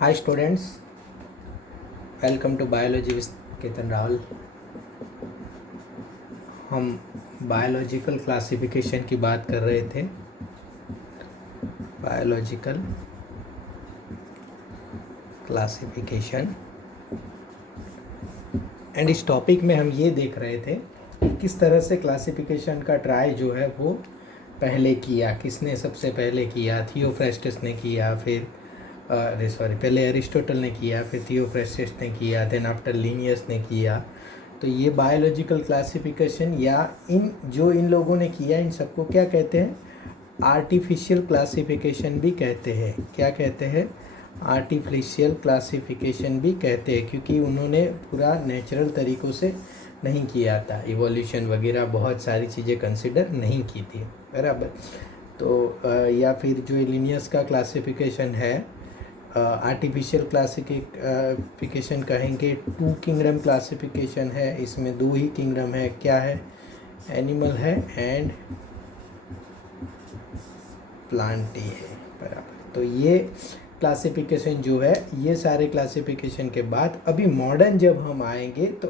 Hi students, welcome to biology with Ketan Rahul. हम biological classification की बात कर रहे थे। बायोलॉजिकल क्लासिफिकेशन एंड इस टॉपिक में हम ये देख रहे थे कि किस तरह से क्लासिफिकेशन का ट्राई जो है वो पहले किया, किसने सबसे पहले किया। थियोफ्रेस्टस ने किया, फिर पहले एरिस्टोटल ने किया, फिर थियोफ्रेस्टस ने किया, देन आफ्टर लिनियस ने किया। तो ये बायोलॉजिकल क्लासिफिकेशन या इन लोगों ने किया, इन सबको क्या कहते हैं? आर्टिफिशियल क्लासिफिकेशन भी कहते हैं। क्या कहते हैं? आर्टिफिशियल क्लासिफिकेशन भी कहते हैं, क्योंकि उन्होंने पूरा नेचुरल तरीक़ों से नहीं किया था। इवोल्यूशन वगैरह बहुत सारी चीज़ें कंसिडर नहीं की थी, बराबर। तो या फिर जो लिनियस का क्लासिफिकेशन है, आर्टिफिशियल क्लासिफिकेशन कहेंगे। टू किंगडम क्लासिफिकेशन है, इसमें दो ही किंगडम है। क्या है? एनिमल है एंड प्लांटी है, बराबर। तो ये क्लासिफिकेशन जो है, ये सारे क्लासिफिकेशन के बाद अभी मॉडर्न जब हम आएंगे तो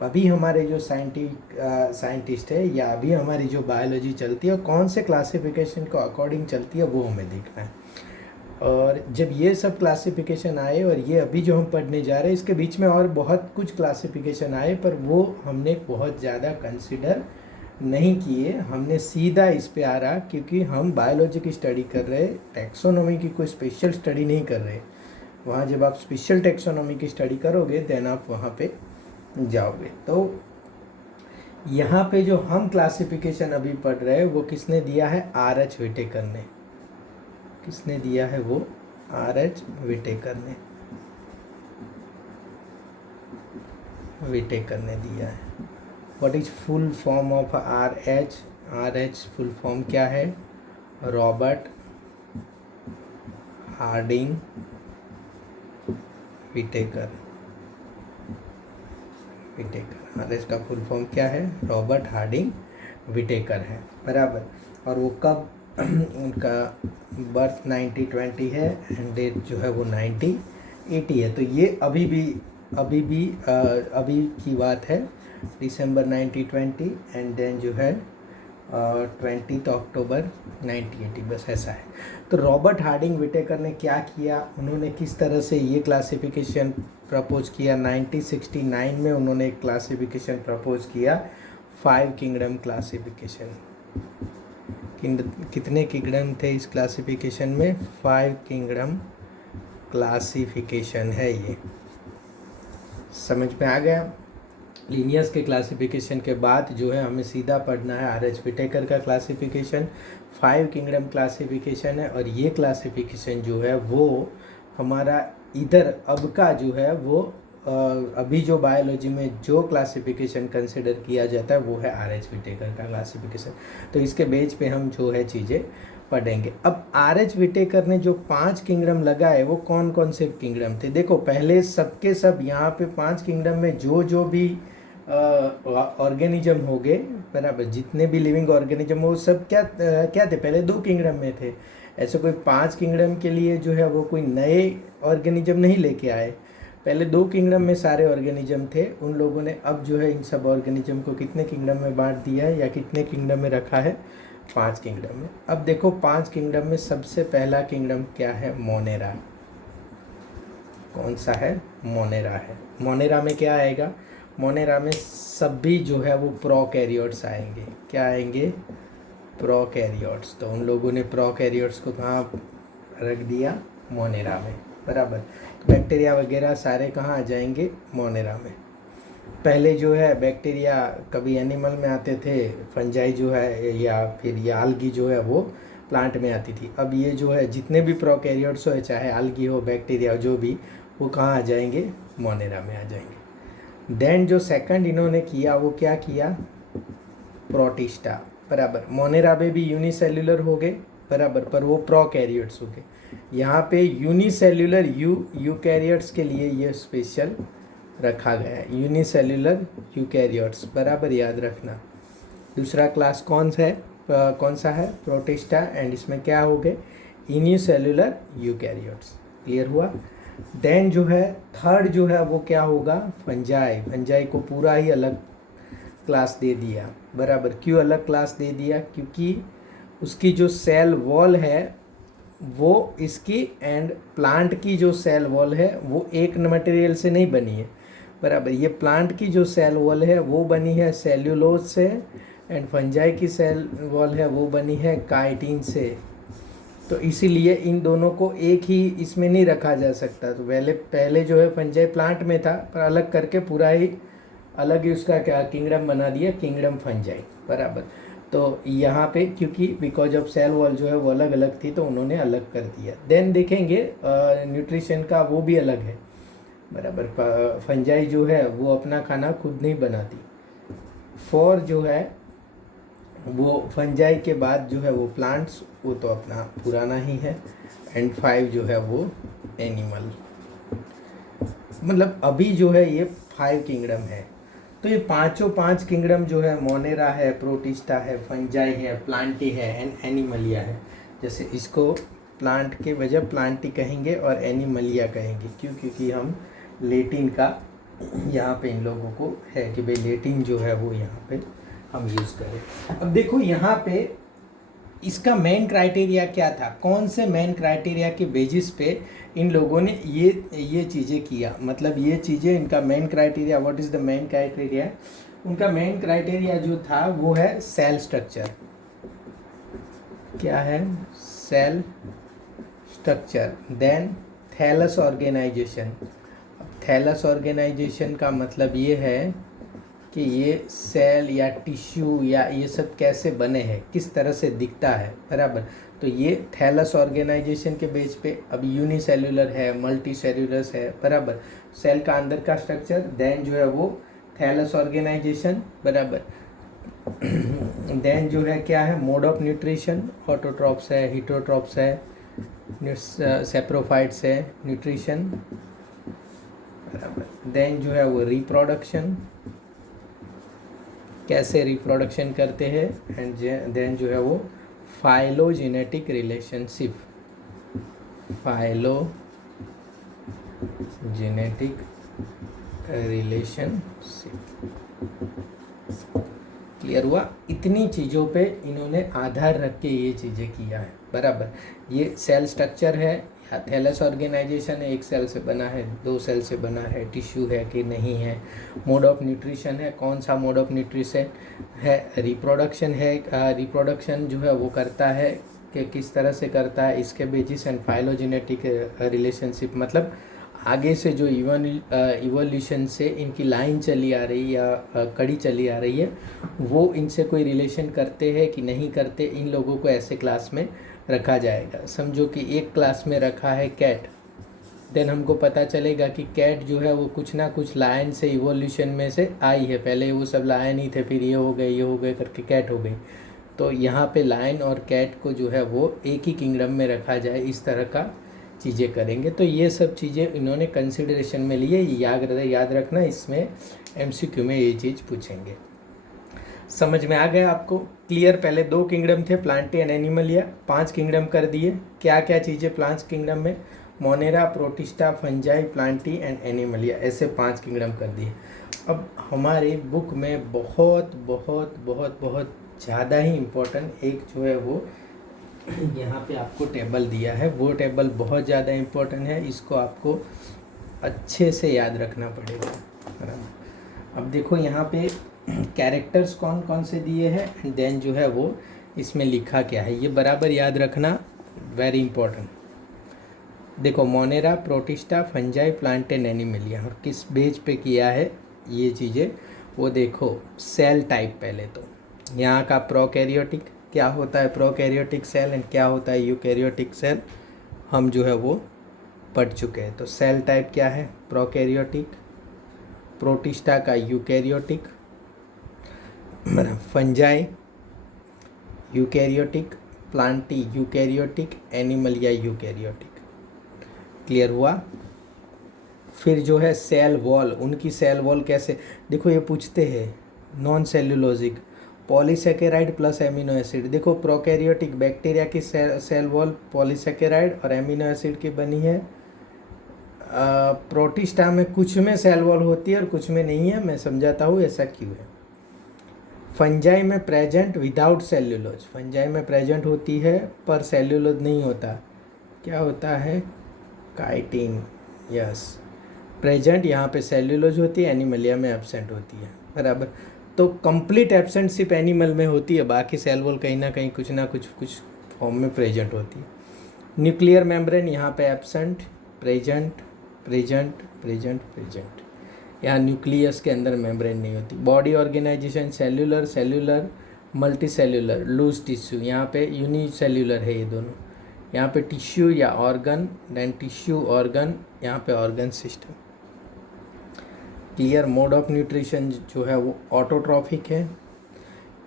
अभी हमारे जो साइंटिस्ट है या अभी हमारी जो बायोलॉजी चलती है, कौन से क्लासिफिकेशन को अकॉर्डिंग चलती है वो हमें देखना है। और जब ये सब क्लासिफिकेशन आए और ये अभी जो हम पढ़ने जा रहे हैं, इसके बीच में और बहुत कुछ क्लासिफिकेशन आए, पर वो हमने बहुत ज़्यादा कंसिडर नहीं किए। हमने सीधा इस पे आ रहा, क्योंकि हम बायोलॉजी की स्टडी कर रहे, टैक्सोनॉमी की कोई स्पेशल स्टडी नहीं कर रहे। वहाँ जब आप स्पेशल टैक्सोनॉमी की स्टडी करोगे देन आप वहाँ पे जाओगे। तो यहाँ पे जो हम क्लासिफिकेशन अभी पढ़ रहे हैं वो किसने दिया है? आर.एच. व्हिटेकर ने। किसने दिया है वो? आर.एच. व्हिटेकर ने दिया है। What is full form of R H.? R H. Full form क्या है? Robert Harding Whittaker. आर.एच. का फुल फॉर्म क्या है? रॉबर्ट हार्डिंग व्हिटेकर है, बराबर। और वो कब उनका बर्थ 1920 है एंड डेट जो है वो 1980 है। तो ये अभी की बात है, दिसंबर 1920 एंड देन जो है 20 अक्टूबर 1980, बस ऐसा है। तो रॉबर्ट हार्डिंग व्हिटेकर ने क्या किया, उन्होंने किस तरह से ये क्लासिफिकेशन प्रपोज किया? 1969 में उन्होंने एक क्लासिफिकेशन प्रपोज किया, 5 किंगडम क्लासिफिकेशन। कितने किंगडम थे इस क्लासिफिकेशन में? 5 किंगडम क्लासिफिकेशन है ये। समझ में आ गया? लिनियस के क्लासिफिकेशन के बाद जो है हमें सीधा पढ़ना है आर.एच. व्हिटेकर का क्लासिफिकेशन। 5 किंगडम क्लासिफिकेशन है, और ये क्लासिफिकेशन जो है वो हमारा इधर अब का जो है वो अभी जो बायोलॉजी में जो क्लासिफिकेशन कंसिडर किया जाता है वो है आर.एच. व्हिटेकर का क्लासिफिकेशन। तो इसके बेस पे हम जो है चीज़ें पढ़ेंगे। अब आर.एच. व्हिटेकर ने जो 5 किंगडम लगाए वो कौन कौन से किंगडम थे? देखो, पहले सबके सब यहाँ पे 5 किंगडम में जो भी ऑर्गेनिज्म हो गए, बराबर, जितने भी लिविंग ऑर्गेनिज्म वो सब क्या थे? पहले 2 किंगडम में थे। ऐसे कोई 5 किंगडम के लिए जो है वो कोई नए ऑर्गेनिज्म नहीं लेके आए। पहले 2 किंगडम में सारे ऑर्गेनिज्म थे। उन लोगों ने अब जो है इन सब ऑर्गेनिज्म को कितने किंगडम में बांट दिया है या कितने किंगडम में रखा है? 5 किंगडम में। अब देखो, 5 किंगडम में सबसे पहला किंगडम क्या है? मोनेरा। कौन सा है? मोनेरा है। मोनेरा में क्या आएगा? मोनेरा में सभी जो है वो प्रोकैरियोट्स आएंगे। क्या आएंगे? प्रोकैरियोट्स। तो उन लोगों ने प्रोकैरियोट्स को कहाँ रख दिया? मोनेरा में, बराबर। बैक्टीरिया वगैरह सारे कहाँ आ जाएंगे? मोनेरा में। पहले जो है बैक्टीरिया कभी एनिमल में आते थे, फंजाई जो है या फिर ये आल्गी जो है वो प्लांट में आती थी। अब ये जो है जितने भी प्रोकैरियोट्स हो, चाहे आल्गी हो, बैक्टीरिया हो, जो भी, वो कहाँ आ जाएंगे? मोनेरा में आ जाएंगे। देन जो सेकंड इन्होंने किया वो क्या किया? प्रोटिस्टा, बराबर। मोनेरा में भी यूनिसेल्युलर हो गए, बराबर, पर वो प्रोकैरियोट्स हो गए। यहाँ पे यूनिसेल्युलर यूकैरियोट्स के लिए ये स्पेशल रखा गया है, यूनिसेल्युलर यूकैरियोट्स, बराबर, याद रखना। दूसरा क्लास कौन सा है? प्रोटिस्टा। एंड इसमें क्या हो गए? Unicellular eukaryotes. क्लियर हुआ। देन जो है थर्ड जो है वो क्या होगा, फंजाई। फंजाई को पूरा ही अलग क्लास दे दिया, बराबर। क्यों अलग क्लास दे दिया, क्योंकि उसकी जो सेल वॉल है वो इसकी एंड प्लांट की जो सेल वॉल है वो एक मटेरियल से नहीं बनी है, बराबर। ये प्लांट की जो सेल वॉल है वो बनी है सेल्यूलोज से, एंड फंजाई की सेल वॉल है वो बनी है काइटिन से। तो इसीलिए इन दोनों को एक ही इसमें नहीं रखा जा सकता। तो पहले जो है फंजाई प्लांट में था, पर अलग करके पूरा ही अलग ही उसका क्या किंगडम बना दिया, किंगडम फंजाई, बराबर। तो यहाँ पे क्योंकि बिकॉज ऑफ सेल वॉल जो है वो अलग अलग थी तो उन्होंने अलग कर दिया। देन देखेंगे न्यूट्रिशन का वो भी अलग है, बराबर। फंजाई जो है वो अपना खाना खुद नहीं बनाती। 4 जो है वो फंजाई के बाद जो है वो प्लांट्स, वो तो अपना पुराना ही है। एंड 5 जो है वो एनिमल। मतलब अभी जो है ये 5 किंगडम है। तो ये पांचों 5 किंगडम जो है, मोनेरा है, प्रोटिस्टा है, फंजाई है, प्लांटी है एंड एनिमलिया है। जैसे इसको प्लांट के वजह प्लांटी कहेंगे और एनिमलिया कहेंगे, क्यों, क्योंकि हम लेटिन का यहाँ पे इन लोगों को है कि भाई लेटिन जो है वो यहाँ पे हम यूज़ करें। अब देखो यहाँ पे इसका मेन क्राइटेरिया क्या था, कौन से मेन क्राइटेरिया के बेसिस पे इन लोगों ने ये चीज़ें किया। मतलब ये चीज़ें इनका main criteria, what is the main criteria. उनका मेन क्राइटेरिया जो था वो है सेल स्ट्रक्चर। क्या है, cell structure. Then thallus organisation. Thallus organisation का मतलब ये है कि ये सेल या टिश्यू या ये सब कैसे बने हैं, किस तरह से दिखता है, बराबर। तो ये थैलस ऑर्गेनाइजेशन के बेस पे अब यूनिसेल्युलर है, मल्टी सेल्युलर है, बराबर। सेल का अंदर का स्ट्रक्चर, देन जो है वो थैलस ऑर्गेनाइजेशन, बराबर। देन जो है क्या है, मोड ऑफ न्यूट्रिशन, ऑटोट्रॉप्स है, हिटोट्रॉप्स है, सेप्रोफाइट्स है, न्यूट्रिशन, बराबर। देन जो है वो रिप्रोडक्शन, कैसे रिप्रोडक्शन करते हैं, एंड देन जो है वो phylogenetic relationship, phylogenetic relationship. Clear हुआ। इतनी चीज़ों पे इन्होंने आधार रख के ये चीज़ें किया है, बराबर। ये सेल स्ट्रक्चर है या थैलस ऑर्गेनाइजेशन है, एक सेल से बना है, 2 सेल से बना है, टिश्यू है कि नहीं है, मोड ऑफ न्यूट्रिशन है, कौन सा मोड ऑफ न्यूट्रिशन है, रिप्रोडक्शन है, रिप्रोडक्शन जो है वो करता है कि किस तरह से करता है, इसके बेसिस, एंड फाइलोजेनेटिक रिलेशनशिप। मतलब आगे से जो इवोल्यूशन से इनकी लाइन चली आ रही या कड़ी चली आ रही है, वो इनसे कोई रिलेशन करते हैं कि नहीं करते, इन लोगों को ऐसे क्लास में रखा जाएगा। समझो कि एक क्लास में रखा है कैट, देन हमको पता चलेगा कि कैट जो है वो कुछ ना कुछ लायन से इवोल्यूशन में से आई है। पहले वो सब लायन ही थे, फिर ये हो गए करके कैट हो गई। तो यहाँ पे लायन और कैट को जो है वो एक ही किंगडम में रखा जाए, इस तरह का चीज़ें करेंगे। तो ये सब चीज़ें इन्होंने कंसिडरेशन में लिए। याद रखना, इसमें MCQ में ये चीज़ पूछेंगे। समझ में आ गया आपको, क्लियर। पहले 2 किंगडम थे, प्लांटी एंड एनिमलिया, 5 किंगडम कर दिए। क्या क्या चीज़ें 5 किंगडम में, Monera, protista, fungi, Plantae and Animalia, ऐसे 5 किंगडम कर दिए। अब हमारे बुक में बहुत बहुत बहुत बहुत ज़्यादा ही इम्पोर्टेंट एक जो है वो यहाँ पे आपको टेबल दिया है, वो टेबल बहुत ज़्यादा इम्पोर्टेंट है, इसको आपको अच्छे से याद रखना पड़ेगा, है ना। अब देखो यहाँ पे कैरेक्टर्स कौन कौन से दिए हैं, एंड देन जो है वो इसमें लिखा क्या है, ये बराबर याद रखना, वेरी इंपॉर्टेंट। देखो Monera, protista, fungi, plant and Animalia, और किस बेज पे किया है ये चीज़ें, वो देखो। सेल टाइप पहले तो यहाँ का प्रोकैरियोटिक, क्या होता है प्रोकैरियोटिक सेल एंड क्या होता है यूकैरियोटिक सेल, हम जो है वो पढ़ चुके हैं। तो सेल टाइप क्या है, प्रोकैरियोटिक, प्रोटिस्टा का eukaryotic, fungi eukaryotic, Plantae eukaryotic, Animalia eukaryotic. Clear हुआ। फिर जो है सेल वॉल, उनकी सेल वॉल कैसे, देखो ये पूछते हैं non cellulosic, polysaccharide plus amino acid. देखो प्रोकैरियोटिक बैक्टीरिया की सेल वॉल पॉलीसेकेराइड और एमिनो एसिड की बनी है, प्रोटिस्टा में कुछ में सेल वॉल होती है और कुछ में नहीं है, मैं समझाता हूँ ऐसा क्यों है। फंजाई में प्रेजेंट विदाउट सेल्यूलोज, फंजाई में प्रेजेंट होती है पर सेल्यूलोज नहीं होता, क्या होता है, काइटिन, यस प्रेजेंट, यहाँ पे सेल्यूलोज होती है, एनिमलिया में एब्सेंट होती है, बराबर। तो कंप्लीट एब्सेंट सिर्फ एनिमल में होती है, बाकी सेल वॉल कहीं ना कहीं कुछ ना कुछ फॉर्म में प्रेजेंट होती है। न्यूक्लियर मेम्ब्रेन यहाँ पे absent, present present present present, यहाँ न्यूक्लियस के अंदर मेम्ब्रेन नहीं होती। Body organisation cellular cellular multi cellular loose tissue, यहाँ पे यूनिसेल्यूलर है ये दोनों, यहाँ पे टिश्यू या ऑर्गन, देन टिश्यू ऑर्गन, यहाँ पे organ system. Clear. Mode of nutrition जो है वो ऑटोट्रॉफिक है,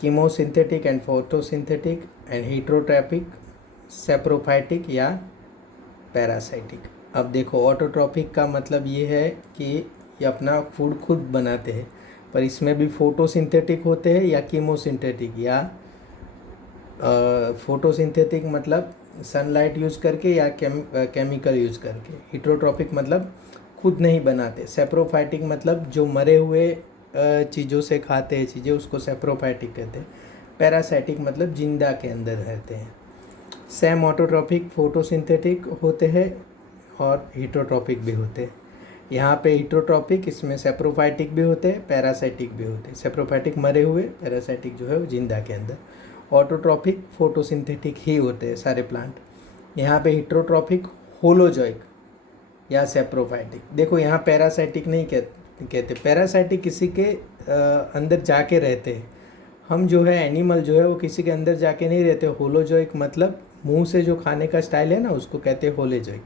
chemosynthetic and photosynthetic and heterotrophic, saprophytic या पैरासाइटिक। अब देखो ऑटोट्रॉपिक का मतलब ये है कि ये अपना फूड खुद बनाते हैं, पर इसमें भी फोटोसिंथेटिक होते हैं या कीमोसिंथेटिक, या फोटोसिंथेटिक मतलब सनलाइट यूज़ करके या केमिकल यूज़ करके। हीट्रोट्रॉपिक मतलब खुद नहीं बनाते। सेप्रोफाइटिक मतलब जो मरे हुए चीज़ों से खाते हैं चीज़ें, उसको सेप्रोफाइटिक कहते हैं। पैरासाइटिक मतलब जिंदा के अंदर रहते हैं। सेम ऑटोट्रॉपिक फोटोसिंथेटिक होते हैं और हीट्रोट्रॉपिक भी होते हैं। यहाँ पे हीट्रोट्रॉपिक, इसमें सेप्रोफाइटिक भी होते हैं, पैरासाइटिक भी होते हैं। सेप्रोफाइटिक मरे हुए, पैरासाइटिक जो है वो जिंदा के अंदर। ऑटोट्रॉपिक फोटोसिंथेटिक ही होते हैं सारे प्लांट। यहाँ पे हीट्रोट्रॉपिक होलोजॉइक या सेप्रोफाइटिक। देखो यहाँ पैरासाइटिक नहीं कहते, पैरासाइटिक किसी के अंदर जाके रहते हैं। हम जो है एनिमल जो है वो किसी के अंदर जाके नहीं रहते। होलोजॉइक मतलब मुंह से जो खाने का स्टाइल है ना, उसको कहते हैं होलोजॉइक,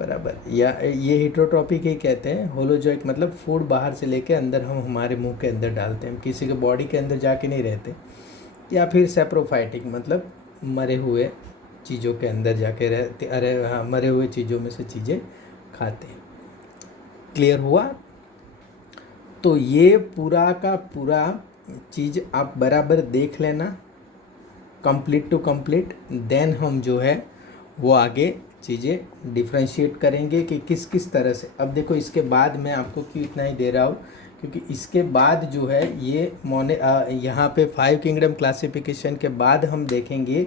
बराबर। या ये हीट्रोट्रॉपिक ही कहते हैं। होलोजॉइक मतलब फूड बाहर से लेके अंदर हम हमारे मुंह के अंदर डालते हैं, हम किसी के बॉडी के अंदर जाके नहीं रहते। या फिर सेप्रोफाइटिक मतलब मरे हुए चीज़ों के अंदर जाके रहते, अरे हाँ, मरे हुए चीज़ों में से चीज़ें खाते हैं। क्लियर हुआ? तो ये पूरा का पूरा चीज़ आप बराबर देख लेना, कंप्लीट टू कंप्लीट। देन हम जो है वो आगे चीज़ें डिफ्रेंशिएट करेंगे कि किस किस तरह से। अब देखो इसके बाद मैं आपको क्यों इतना ही दे रहा हूँ, क्योंकि इसके बाद जो है ये यहाँ पे 5 किंगडम क्लासिफिकेशन के बाद हम देखेंगे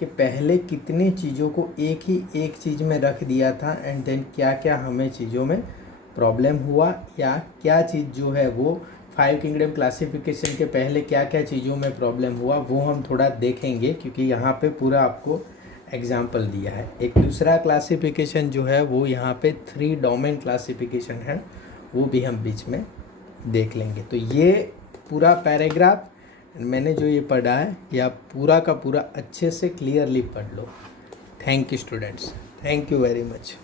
कि पहले कितनी चीज़ों को एक चीज़ में रख दिया था, एंड देन क्या क्या हमें चीज़ों में प्रॉब्लम हुआ, या क्या चीज़ जो है वो 5 किंगडम क्लासिफिकेशन के पहले क्या क्या चीज़ों में प्रॉब्लम हुआ, वो हम थोड़ा देखेंगे, क्योंकि यहाँ पे पूरा आपको एग्जाम्पल दिया है। एक दूसरा क्लासिफिकेशन जो है वो यहाँ पे 3 डोमेन क्लासिफिकेशन है, वो भी हम बीच में देख लेंगे। तो ये पूरा पैराग्राफ मैंने जो ये पढ़ा है, ये आप पूरा का पूरा अच्छे से क्लियरली पढ़ लो। Thank you students, thank you very much.